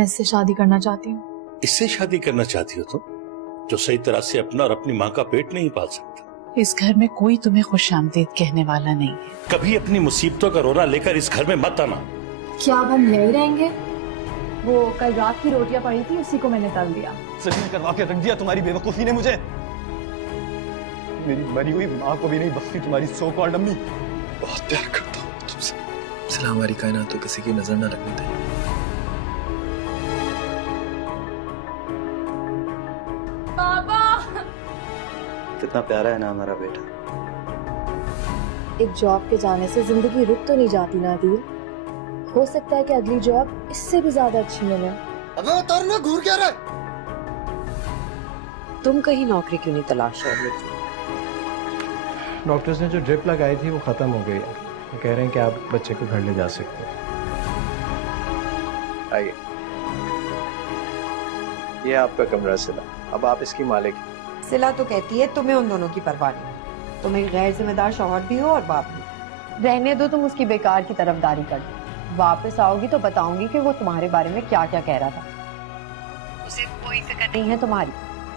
मैं इससे शादी करना चाहती हूँ। इससे शादी करना चाहती हो तुम, जो सही तरह से अपना और अपनी माँ का पेट नहीं पाल सकता? इस घर में कोई तुम्हें खुशामदीद कहने वाला नहीं है। कभी अपनी मुसीबतों का रोना लेकर इस घर में मत आना। क्या अब हम यही रहेंगे? वो कल रात की रोटियां पड़ी थी, उसी को मैंने तल दिया। सच में करवा के रख दिया तुम्हारी बेवकूफी ने मुझे। मेरी मरी हुई माँ को भी नहीं बख्शी तुम्हारी सो कॉल्ड अम्मी। बहुत प्यार करता हूँ तुमसे, इसलिए हमारी कायनात तो किसी की नजर न लगने दे। पापा! कितना प्यारा है ना हमारा बेटा। एक जॉब के जाने से जिंदगी रुक तो नहीं जाती ना अदील। हो सकता है कि अगली जॉब इससे भी ज्यादा अच्छी मिले। अबे उतारना, घूर क्या रहा? तुम कहीं नौकरी क्यों नहीं तलाश रहे? डॉक्टर्स ने जो ड्रिप लगाई थी वो खत्म हो गई है। वो कह रहे हैं कि आप बच्चे को घर ले जा सकते हो। आइए, ये आपका कमरा सिला, अब आप इसकी मालिक हैं। सिला तो कहती है तुम्हें उन दोनों की परवाह नहीं। तुम एक गैर जिम्मेदार शौहर भी हो और बाप भी। रहने दो तुम उसकी बेकार की तरफदारी कर। वापस आओगी तो बताऊंगी कि वो तुम्हारे बारे में क्या क्या कह रहा था। उसे कोई फिक्र नहीं है तुम्हारी।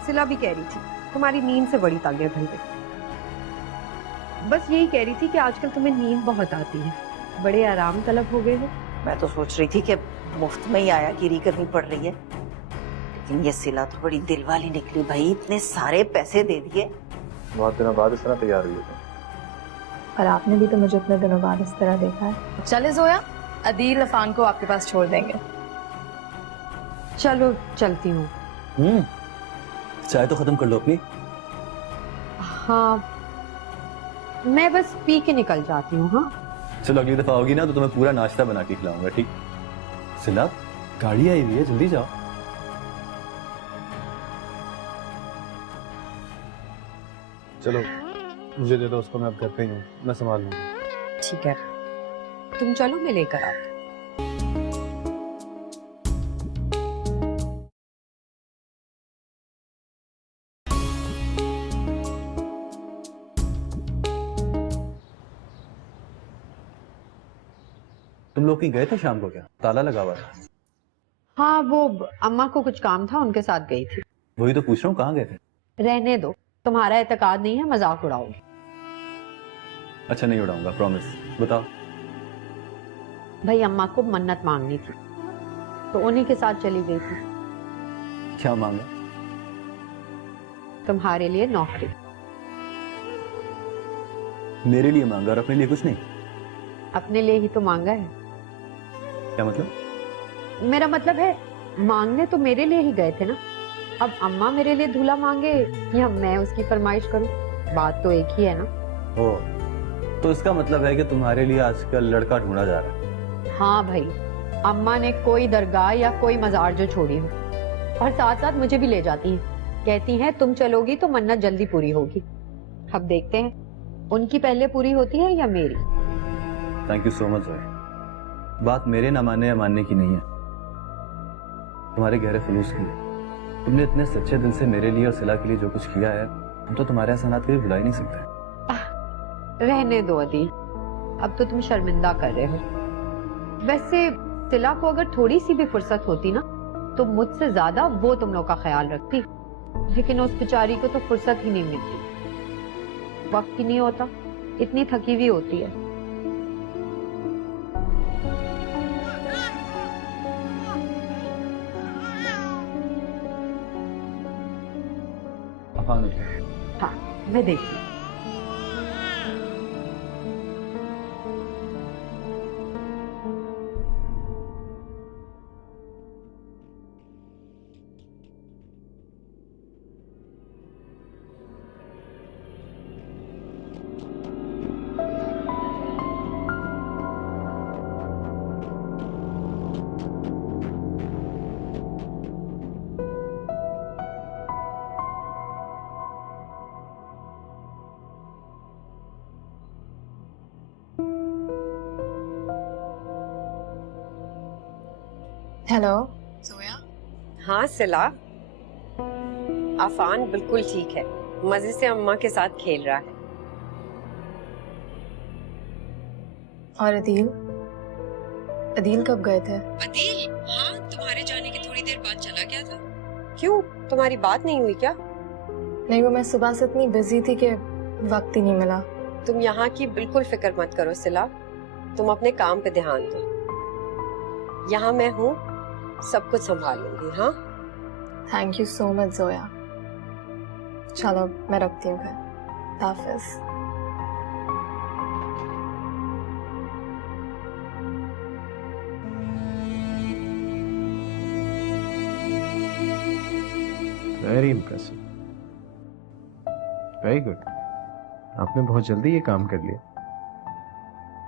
सिला भी कह रही थी तुम्हारी नींद से बड़ी तंग है भाई। बस यही कह रही थी कि आजकल तुम्हें नींद बहुत आती है, बड़े आराम तलब हो गए हो। मैं तो सोच रही थी कि मुफ्त में ही आया गिरी करनी पड़ रही है, लेकिन ये सिला तो बड़ी दिल वाली निकली भाई। इतने सारे पैसे दे दिए। बहुत दिनों बाद इस तरह तैयार हुई थी। और आपने भी तो मुझे इतने दिनों बाद इस तरह देखा है। चले जोया, अदील अफान को आपके पास छोड़ देंगे। चलो चलती हूँ। चाय तो खत्म कर लो अपनी। हाँ, मैं बस पी के निकल जाती हूँ। हाँ चलो, अगली दफा होगी ना तो तुम्हें पूरा नाश्ता बना के खिलाऊंगा, ठीक? सिला, गाड़ी आई हुई है, जल्दी जाओ। चलो मुझे दे दो उसको, मैं अब घर पे ही हूँ, मैं संभाल लूंगा। ठीक है, तुम चलो, मैं लेकर आती। तुम लोग कहीं गए थे शाम को क्या? ताला लगा हुआ था। हाँ, वो अम्मा को कुछ काम था, उनके साथ गई थी। वही तो पूछ रहा हूँ, कहाँ गए थे? रहने दो, तुम्हारा एतकाद नहीं है, मजाक उड़ाओगे। अच्छा नहीं उड़ाऊंगा, प्रॉमिस। बताओ। भाई अम्मा को मन्नत मांगनी थी तो उन्हीं के साथ चली गई थी। क्या मांगा? तुम्हारे लिए नौकरी। मेरे लिए मांगा और अपने लिए कुछ नहीं? अपने लिए ही तो मांगा है। क्या मतलब? मेरा मतलब है मांगने तो मेरे लिए ही गए थे ना। अब अम्मा मेरे लिए दूल्हा मांगे या मैं उसकी फरमाइश करूं, बात तो एक ही है ना। ओ, तो इसका मतलब है कि तुम्हारे लिए आजकल लड़का ढूंढा जा रहा है? हाँ भाई, अम्मा ने कोई दरगाह या कोई मजार जो छोड़ी हो, और साथ साथ मुझे भी ले जाती हैं। कहती हैं तुम चलोगी तो मन्नत जल्दी पूरी होगी। अब देखते हैं उनकी पहले पूरी होती है या मेरी। थैंक यू सो मच भाई। बात मेरे न मानने या मानने की नहीं है, तुम्हारे गहरे खुलूस की है। तुमने इतने सच्चे दिल से मेरे लिए और सिला के लिए जो कुछ किया है, हम तो तुम्हारे एहसानात कभी भुला ही नहीं सकते। रहने दो अदील, अब तो तुम शर्मिंदा कर रहे हो। वैसे सिला को अगर थोड़ी सी भी फुर्सत होती ना तो मुझसे ज्यादा वो तुम लोग का ख्याल रखती, लेकिन उस बेचारी को तो फुर्सत ही नहीं मिलती। वक्त ही नहीं होता, इतनी थकी हुई होती है। हाँ, मैं देखती हूँ। हेलो जोया। हाँ सिला, अफान बिल्कुल ठीक है, मजे से अम्मा के साथ खेल रहा है। और अदील कब गए थे? अदील? हाँ, तुम्हारे जाने के देर बाद चला गया था। क्यों, तुम्हारी बात नहीं हुई क्या? नहीं, वो मैं सुबह से इतनी बिजी थी कि वक्त ही नहीं मिला। तुम यहाँ की बिल्कुल फिक्र मत करो सिला, तुम अपने काम पे ध्यान दो। यहाँ मैं हूँ, सब कुछ संभाल लूंगी। हाँ, thank you so much Zoya. चलो मैं रखती हूँ फिर। हाफिज। Very impressive, very good. आपने बहुत जल्दी ये काम कर लिया।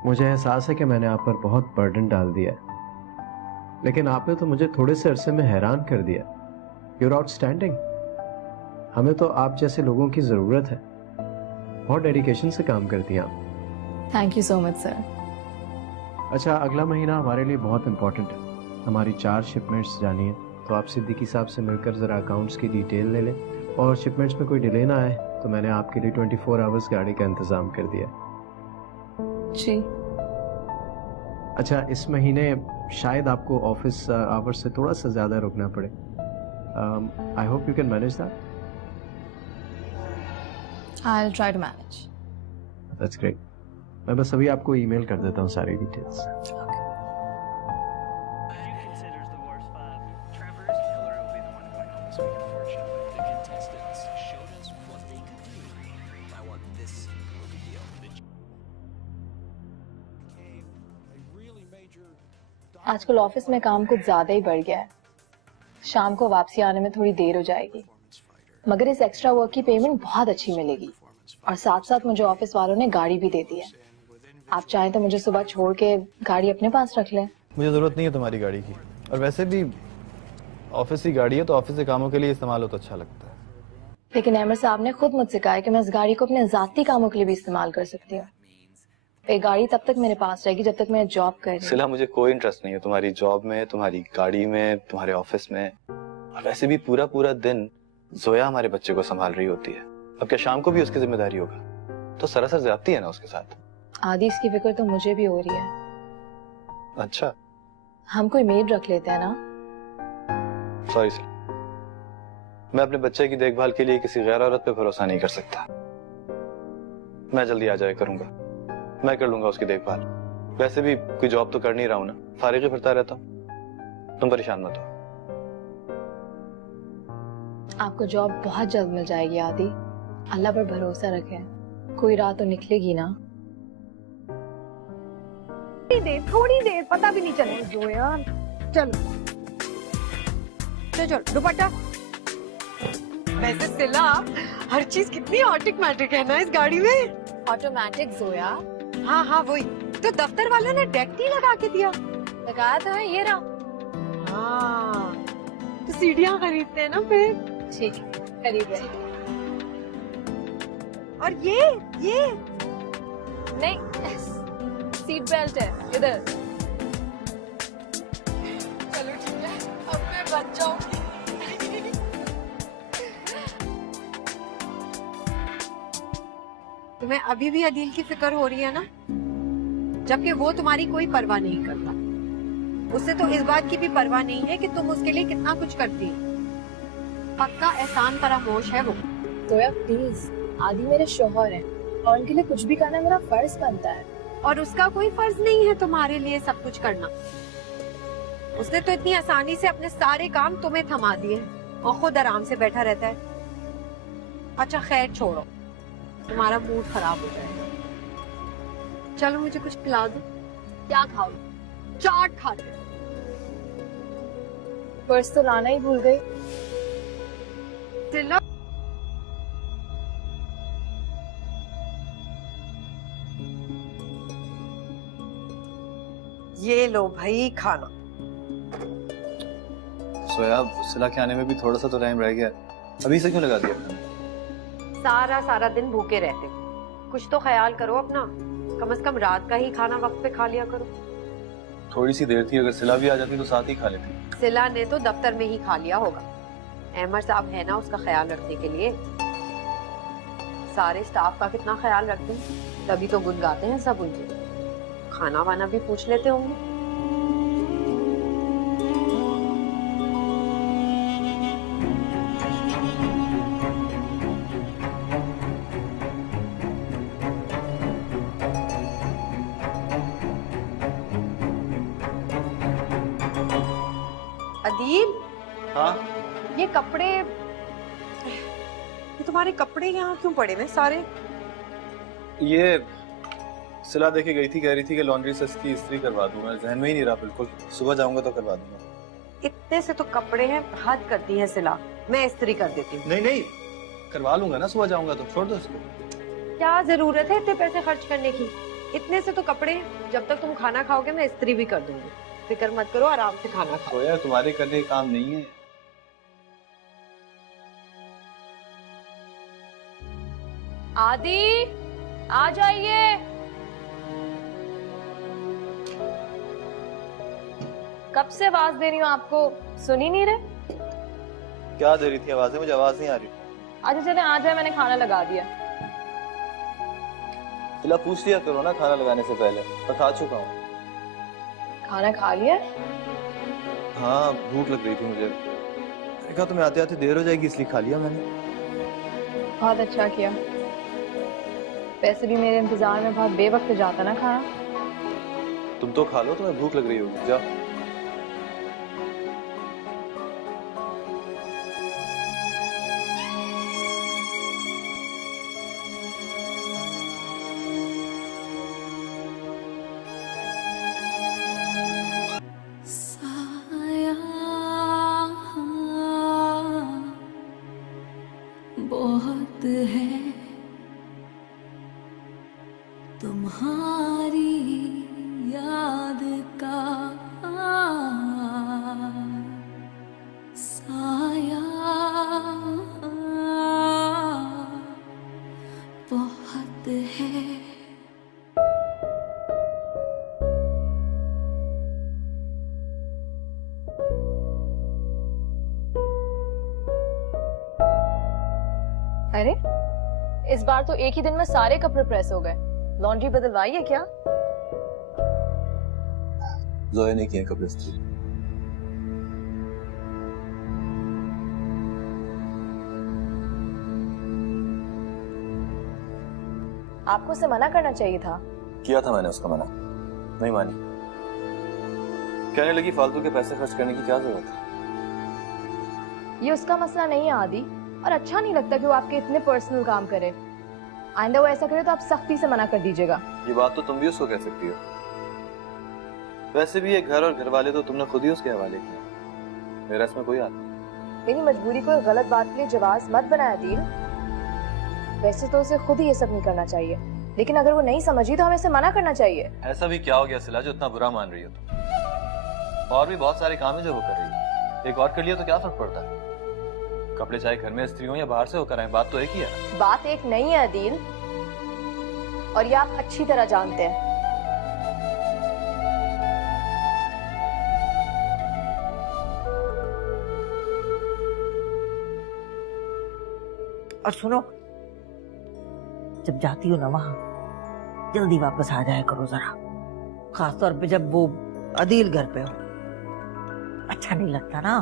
मुझे एहसास है कि मैंने आप पर बहुत बर्डन डाल दिया है, लेकिन आपने तो मुझे थोड़े से अरसे में हैरान कर दिया। Your outstanding. हमें तो आप जैसे लोगों की जरूरत है। बहुत डेडिकेशन से काम करती हैं आप। Thank you so much sir. अच्छा, अगला महीना हमारे लिए बहुत इंपॉर्टेंट है। हमारी 4 शिपमेंट्स जानी है, तो आप सिद्दीकी साहब से मिलकर ज़रा अकाउंट्स की डिटेल ले लें, और शिपमेंट्स में कोई डिले ना आए तो मैंने आपके लिए 24 आवर्स गाड़ी का इंतज़ाम कर दिया। जी। अच्छा, इस महीने शायद आपको ऑफिस आवर्स से थोड़ा सा ज़्यादा रुकना पड़े। I hope you can manage that. I'll try to manage. That's great. मैं बस अभी आपको ईमेल कर देता हूँ सारी डिटेल्स। आजकल ऑफिस में काम कुछ ज्यादा ही बढ़ गया है। शाम को वापसी आने में थोड़ी देर हो जाएगी, मगर इस एक्स्ट्रा वर्क की पेमेंट बहुत अच्छी मिलेगी, और साथ साथ मुझे ऑफिस वालों ने गाड़ी भी दे दी है। आप चाहें तो मुझे सुबह छोड़ के गाड़ी अपने पास रख लें। मुझे जरूरत नहीं है तुम्हारी गाड़ी की, और वैसे भी ऑफिस की गाड़ी है तो ऑफिस के कामों के लिए इस्तेमाल हो तो अच्छा लगता है। लेकिन अहमद साहब ने खुद मुझसे कहा है कि मैं इस गाड़ी को अपने जाती कामों के लिए भी इस्तेमाल कर सकती हूँ। ये गाड़ी तब तक मेरे पास रहेगी जब तक मैं जॉब कर रही हूँ। सिला, मुझे कोई इंटरेस्ट नहीं है तुम्हारी जॉब में, तुम्हारी गाड़ी में, तुम्हारे ऑफिस में। और वैसे भी पूरा पूरा दिन जोया हमारे बच्चे को संभाल रही होती है। अब क्या शाम को भी उसकी जिम्मेदारी होगा? तो सरासर ज्यादती है ना उसके साथ। आदि, इसकी फिक्र तो मुझे भी हो रही है। अच्छा, हम कोई मेड रख लेते हैं ना? सॉरी सर, मैं अपने बच्चे की देखभाल के लिए किसी गैर औरत पे भरोसा नहीं कर सकता। मैं जल्दी आ जाया करूंगा, मैं कर लूंगा उसकी देखभाल। वैसे भी कोई जॉब तो कर नहीं रहा हूं ना, फारिग ही फिरता रहता हूं। तुम परेशान मत हो। आपको जॉब बहुत जल्द मिल जाएगी आदि, अल्लाह पर भरोसा रखें। कोई रात तो निकलेगी ना। थोड़ी देर पता भी नहीं चले। जो यार, चलो चलो दुपट्टा। वैसे सिला, हर चीज कितनी ऑटोमेटिक है ना इस गाड़ी में। ऑटोमेटिक जोया? हाँ हाँ वही तो, दफ्तर वालों ने डेक नहीं लगा के दिया। लगाया तो है, ये रहा। हाँ, तो सीढ़ियाँ खरीदते हैं ना फिर। ठीक, खरीद रहे। और ये नहीं, सीट बेल्ट है इधर। चलो ठीक है, अब मैं बच जाऊंगी। तुम्हें अभी भी अदील की फिक्र हो रही है ना, जबकि वो तुम्हारी कोई परवाह नहीं करता। उसे तो इस बात की भी परवाह नहीं है कि तुम उसके लिए कितना कुछ करती हो। पक्का एहसान फरामोश है वो। जोया प्लीज, आदि मेरे शौहर हैं और उनके लिए कुछ भी करना मेरा फर्ज बनता है। और उसका कोई फर्ज नहीं है तुम्हारे लिए सब कुछ करना। उसने तो इतनी आसानी से अपने सारे काम तुम्हें थमा दिए और खुद आराम से बैठा रहता है। अच्छा खैर छोड़ो, तुम्हारा मूड खराब हो जाएगा। चलो मुझे कुछ खिला दो। क्या खाओ? चाट खा लो। पर्स तो लाना ही भूल गई। सिला, ये लो भाई खाना। सोया, सिला के आने में भी थोड़ा सा तो टाइम रह गया, अभी से क्यों लगा दिया? सारा दिन भूखे रहते हो, कुछ तो ख्याल करो अपना। कम से कम रात का ही खाना वक्त पे खा लिया करो। थोड़ी सी देर थी, अगर सिला भी आ जाती तो साथ ही खा लेती। सिला ने तो दफ्तर में ही खा लिया होगा। अहमद साहब है ना उसका ख्याल रखने के लिए। सारे स्टाफ का कितना ख्याल रखते हैं, तभी तो गुन गाते हैं सब उनके। खाना वाना भी पूछ लेते होंगे। आदिल, हाँ ये कपड़े, ये तुम्हारे कपड़े यहाँ क्यों पड़े हैं सारे? ये सिला देके गई थी, कह रही थी कि लॉन्ड्री से इसकी इस्त्री करवा दूंगा। जहन में ही नहीं रहा बिल्कुल, सुबह जाऊंगा तो करवा दूंगा। इतने से तो कपड़े हैं, हद करती है सिला, मैं इस्त्री कर देती हूँ। नहीं नहीं करवा लूंगा ना, सुबह जाऊंगा तो। छोड़ दो इसको। क्या जरूरत है इतने पैसे खर्च करने की? इतने से तो कपड़े हैं, जब तक तुम खाना खाओगे मैं इस्त्री भी कर दूंगी। फिक्र मत करो, आराम से खाना खाओ। तो यार तुम्हारे करने का काम नहीं है। आदि आ जाइए। कब से आवाज दे रही हूँ आपको, सुन ही नहीं रहे? क्या दे रही थी आवाजें? मुझे आवाज नहीं आ रही। अच्छा चले आ जाए, मैंने खाना लगा दिया। सिला पूछ लिया करो ना खाना लगाने से पहले। मैं खा चुका हूँ। खाना खा लिया? हाँ भूख लग रही थी मुझे, देखा तुम्हें आते आते देर हो जाएगी इसलिए खा लिया मैंने। बहुत अच्छा किया। वैसे भी मेरे इंतजार में बहुत बेवक्त जाता ना खाना। तुम तो खा लो, तुम्हें भूख लग रही होगी, जाओ। बहुत है तुम्हारी याद का साया, बहुत है। अरे इस बार तो एक ही दिन में सारे कपड़े प्रेस हो गए। लॉन्ड्री बदलवाई है क्या? जोया ने किए कपड़े इस्त्री। आपको उसे मना करना चाहिए था। किया था मैंने उसका मना, नहीं मानी। कहने लगी फालतू के पैसे खर्च करने की क्या जरूरत है। ये उसका मसला नहीं है आदि, और अच्छा नहीं लगता कि वो आपके इतने पर्सनल काम करे। आइंदा वो ऐसा करे तो आप सख्ती से मना कर दीजिएगा। ये बात तो तुम भी उसको कह सकती हो। वैसे भी ये घर और घर वाले तो तुमने खुद ही उसके हवाले किया, मेरा इसमें कोई हाथ नहीं। मेरी मजबूरी को गलत बात के लिए जवाब मत बनाया दिल। वैसे तो उसे खुद ही ये सब नहीं करना चाहिए, लेकिन अगर वो नहीं समझी तो हमें इसे मना करना चाहिए। ऐसा भी क्या हो गया सिला जो इतना बुरा मान रही हो तुम? और भी बहुत सारे काम है जो वो कर रही है, एक और कर लिया तो क्या फर्क पड़ता है? कपड़े चाहे घर में इस्त्री हो या बाहर से होकर आए, बात तो एक ही है। बात एक नहीं है अदील, और ये आप अच्छी तरह जानते हैं। और सुनो, जब जाती हो ना वहां जल्दी वापस आ जाया करो जरा, खासतौर पे जब वो अदील घर पे हो। अच्छा नहीं लगता ना।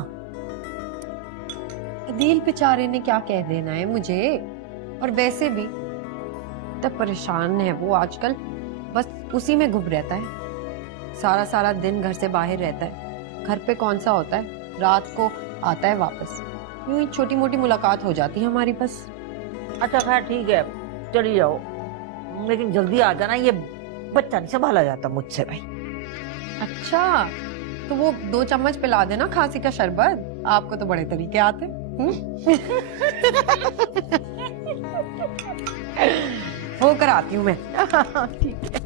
अदील बेचारे ने क्या कह देना है मुझे, और वैसे भी तब परेशान है वो आजकल, बस उसी में घुस रहता है। सारा सारा दिन घर से बाहर रहता है, घर पे कौन सा होता है, रात को आता है वापस। यूं ही छोटी मोटी मुलाकात हो जाती है हमारी बस। अच्छा खैर ठीक है, चली जाओ, लेकिन जल्दी आ जाना, ये बच्चा नहीं संभाला जाता मुझसे भाई। अच्छा तो वो 2 चम्मच पिला देना खांसी का शरबत, आपको तो बड़े तरीके आते। वो कराती हूँ मैं। ठीक है।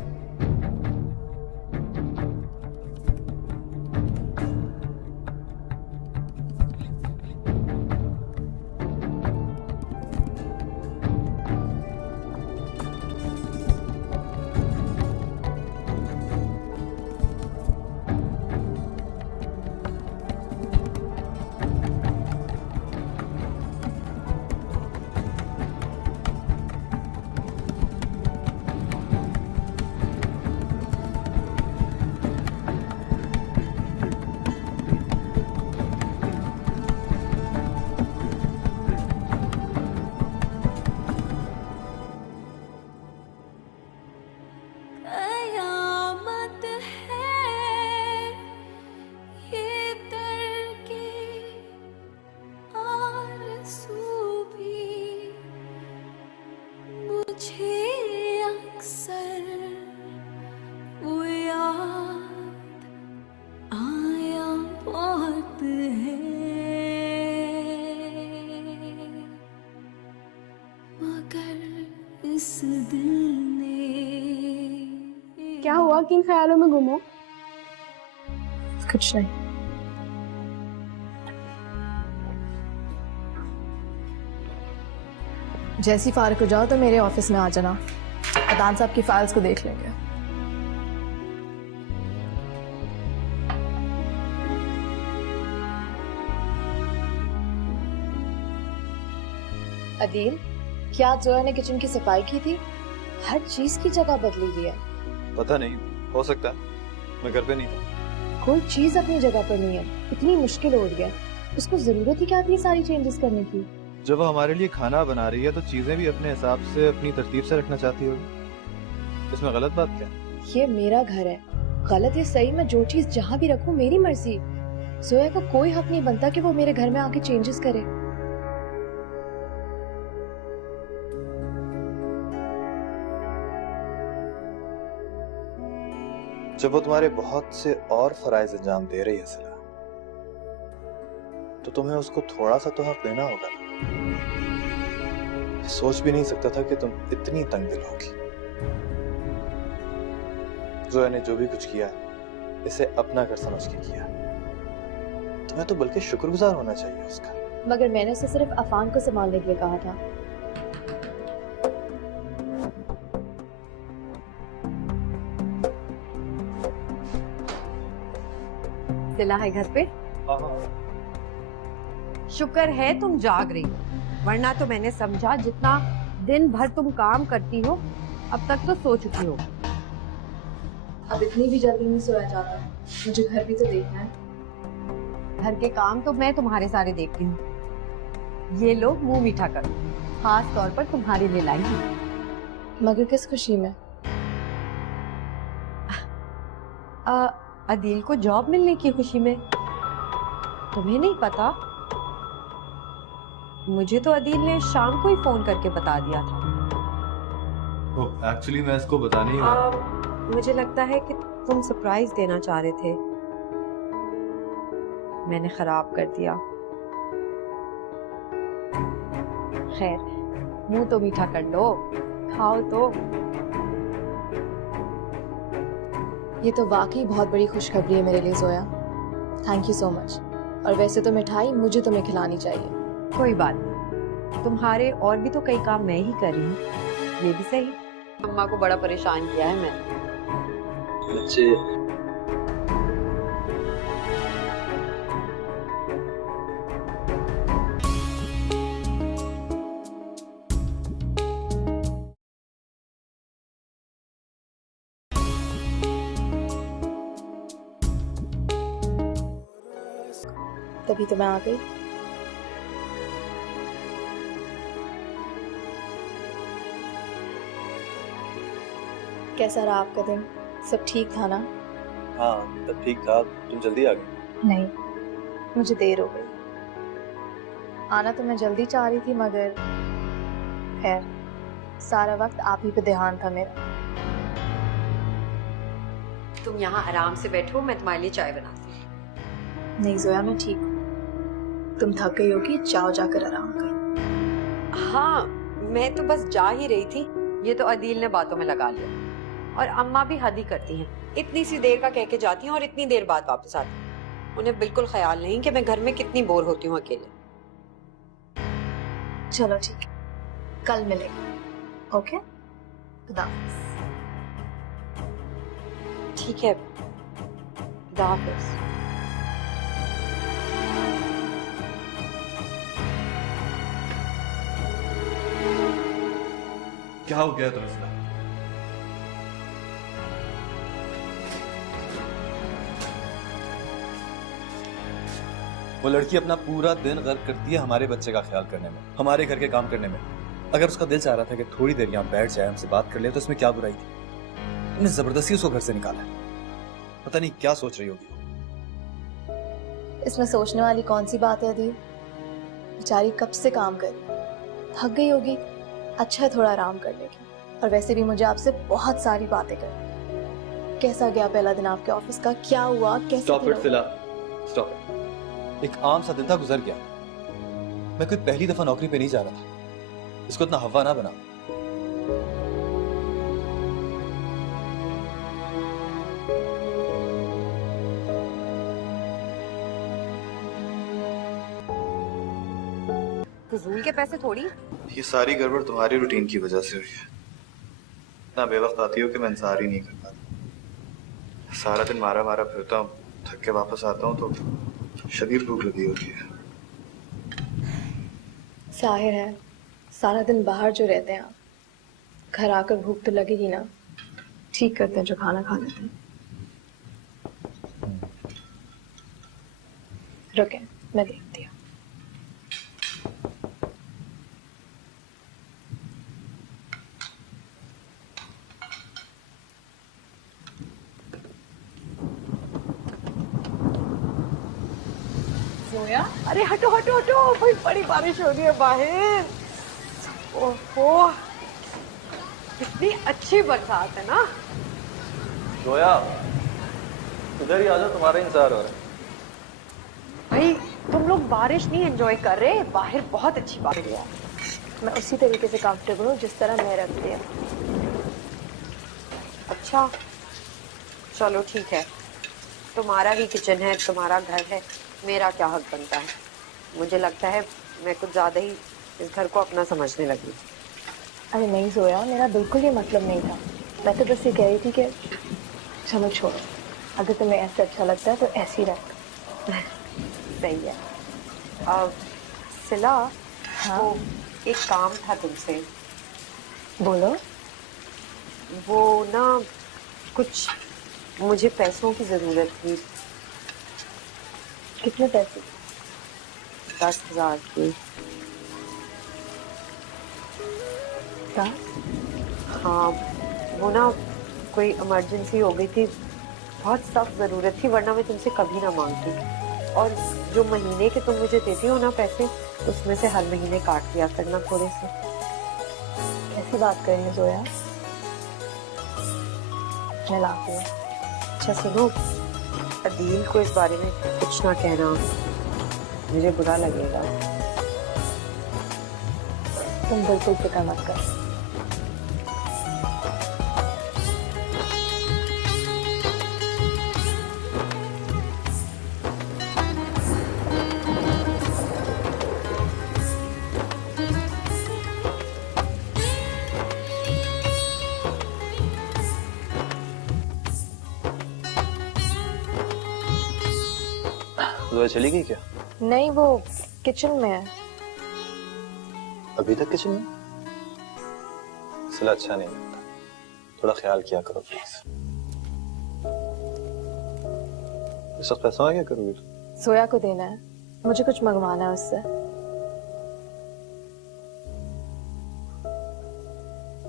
इस दिल ने। क्या हुआ, किन ख्यालों में गुम हो? कुछ नहीं। जैसी फारिग हो जाओ तो मेरे ऑफिस में आ जाना, अदान साहब की फाइल्स को देख लेंगे। अदील, क्या जोया ने किचन की सफाई की थी? हर चीज की जगह बदली हुई है। पता नहीं, हो सकता है, मैं घर पे नहीं था। कोई चीज अपनी जगह पर नहीं है, इतनी मुश्किल हो रही है। उसको जरूरत ही क्या थी सारी चेंजेस करने की? जब वो हमारे लिए खाना बना रही है तो चीजें भी अपने हिसाब से अपनी तरतीब से रखना चाहती होगी। इसमें गलत बात क्या है? ये मेरा घर है, गलत या सही मैं जो चीज जहाँ भी रखूं मेरी मर्जी। जोया का कोई हक नहीं बनता कि वो मेरे घर में आके चेंजेस करे। जब वो तुम्हारे बहुत से और फराइज अंजाम दे रही है सिला, तो तुम्हें उसको थोड़ा सा तो हक देना होगा। सोच भी नहीं सकता था कि तुम इतनी तंग दिल होगी। जोया ने जो भी कुछ किया इसे अपना घर समझ के किया। तुम्हें तो बल्कि शुक्रगुजार होना चाहिए उसका। मगर मैंने उसे सिर्फ अफान को संभालने के लिए कहा था। सिला है घर पे? शुक्र है तुम जाग रही हो, वरना तो मैंने समझा जितना दिन भर तुम काम करती हो अब तक तो सो चुकी हो। अब इतनी भी जल्दी नहीं सोया जाता, मुझे घर भी तो देखना है। घर के काम तो मैं तुम्हारे सारे देखती हूँ। ये लो मुंह मीठा करो, खास तौर पर तुम्हारे लिए लाई हूँ। मगर किस खुशी में? अदील को जॉब मिलने की खुशी में। तुम्हें नहीं पता? मुझे तो अदील ने शाम को ही फोन करके बता दिया था। ओह, एक्चुअली मैं इसको बताने ही वाला। मुझे लगता है कि तुम सरप्राइज देना चाह रहे थे, मैंने खराब कर दिया। खैर, मुंह तो मीठा कर लो, खाओ तो। ये तो वाकई बहुत बड़ी खुशखबरी है मेरे लिए Zoya. Thank you so much. और वैसे तो मिठाई मुझे तुम्हें खिलानी चाहिए। कोई बात नहीं, तुम्हारे और भी तो कई काम मैं ही कर रही हूँ। ये भी सही। अम्मा को बड़ा परेशान किया है मैंने। बच्चे तभी तो मैं आ गई। कैसा रहा आपका दिन? सब ठीक था ना? हाँ, तब ठीक था। तुम जल्दी आ गई। नहीं, मुझे देर हो गई। आना तो मैं जल्दी चाह रही थी, मगर खैर सारा वक्त आप ही पे ध्यान था मेरा। तुम यहाँ आराम से बैठो, मैं तुम्हारे लिए चाय बनाती हूँ। नहीं जोया, मैं ठीक हूँ। तुम थक गई होगी, जाओ जाकर आराम कर। हाँ, मैं तो बस जा ही रही थी, ये तो अदील ने बातों में लगा लिया। और अम्मा भी हद ही करती हैं, इतनी सी देर का कह के जाती हैं और इतनी देर बाद वापस आती हैं। उन्हें बिल्कुल ख्याल नहीं कि मैं घर में कितनी बोर होती हूँ अकेले। चलो ठीक है, कल मिलेंगे। ओके, खुदा हाफिज। ठीक है, खुदा हाफिज। क्या हो गया तुम्हें सिला? वो लड़की अपना पूरा दिन गर्क करती है हमारे बच्चे का ख्याल करने में, हमारे घर के काम करने में। अगर उसका दिल चाह रहा था कि थोड़ी देर यहाँ बैठ जाए, हमसे बात कर ले, तो इसमें क्या बुराई थी? तुमने जबरदस्ती उसको घर से निकाला है। पता नहीं क्या सोच रही होगी। इसमें सोचने वाली कौन सी बात है अदील? बेचारी कब से काम कर रही, थक गई होगी। अच्छा है थोड़ा आराम कर लेगी। और वैसे भी मुझे आपसे बहुत सारी बातें करनी। कैसा गया पहला दिन आपके ऑफिस का? क्या हुआ? कैसे? स्टॉप इट सिला, स्टॉप इट। एक आम सा दिन था, गुजर गया। मैं कोई पहली दफा नौकरी पे नहीं जा रहा था। इसको इतना हवा ना बना। फजूल के पैसे थोड़ी। ये सारी गड़बड़ तुम्हारी रूटीन की वजह से हुई है। इतना बेवक्त आती हो कि मैं इंतजार ही नहीं कर पाता। सारा दिन मारा मारा फिरता हूँ, थक के वापस आता हूँ तो शदीद भूख लगी होती है। जाहिर है, सारा दिन बाहर जो रहते हैं आप, घर आकर भूख तो लगेगी ना। ठीक करते हैं जो खाना खा लेते हैं। रुके, मैं देखती हूँ। जोया, अरे हटो हटो हटो, भाई बड़ी बारिश हो रही है बाहर। ओहो, कितनी अच्छी बरसात है ना। जोया, इधर ही आ जाओ, तुम्हारा इंतजार हो रहा है। भाई तुम लोग बारिश नहीं एंजॉय कर रहे, बाहर बहुत अच्छी बारिश है। मैं उसी तरीके से कंफर्टेबल हूँ जिस तरह मैं रखती हूँ। अच्छा चलो ठीक है, तुम्हारा ही किचन है, तुम्हारा घर है, मेरा क्या हक बनता है। मुझे लगता है मैं कुछ ज्यादा ही इस घर को अपना समझने लगी। अरे नहीं जोया, मेरा बिल्कुल ये मतलब नहीं था। मैं तो बस ये कह रही थी कि चलो छोड़ो, अगर तुम्हें ऐसे अच्छा लगता है तो ऐसे ही रख। सही है। सिला, हाँ? वो एक काम था तुमसे। बोलो। वो ना कुछ मुझे पैसों की जरूरत थी। कितने पैसे? 10,000 की। क्या? हाँ, वो ना कोई इमरजेंसी हो गई थी, बहुत सख्त जरूरत थी, वरना मैं तुमसे कभी ना मांगती। और जो महीने के तुम मुझे देती हो ना पैसे, उसमें से हर महीने काट दिया करना थोड़े से। कैसी बात कर रही हो जोया? मैं लाती हूँ। अच्छा सुनो, अदील को इस बारे में कुछ ना कहना, मुझे बुरा लगेगा। तुम बिल्कुल फिक्र मत कर। जोया चली गई क्या? नहीं, वो किचन में है। अभी तक किचन में? सिला अच्छा नहीं लगता, थोड़ा ख्याल किया करो प्लीज। इस वक्त पैसा क्या करोगी? सोया को देना है, मुझे कुछ मंगवाना है उससे।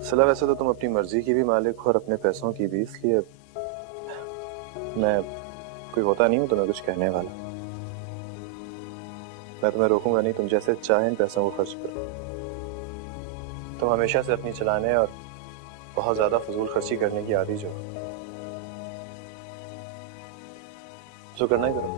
सिला वैसे तो तुम अपनी मर्जी की भी मालिक हो और अपने पैसों की भी, इसलिए मैं कोई होता नहीं हूं तुम्हें कुछ कहने वाला। मैं तुम्हें रोकूंगा नहीं, तुम जैसे चाहे इन पैसों को खर्च करो। तुम हमेशा से अपनी चलाने और बहुत ज्यादा फजूल खर्ची करने की आदी जो करना ही करो।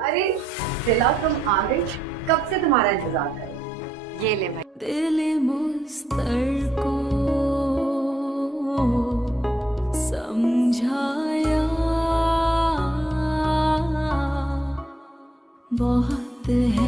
अरे सिला, तुम आ गई, कब से तुम्हारा इंतजार कर रही। ये ले भाई। दिल मुस्तर को समझाया बहुत है।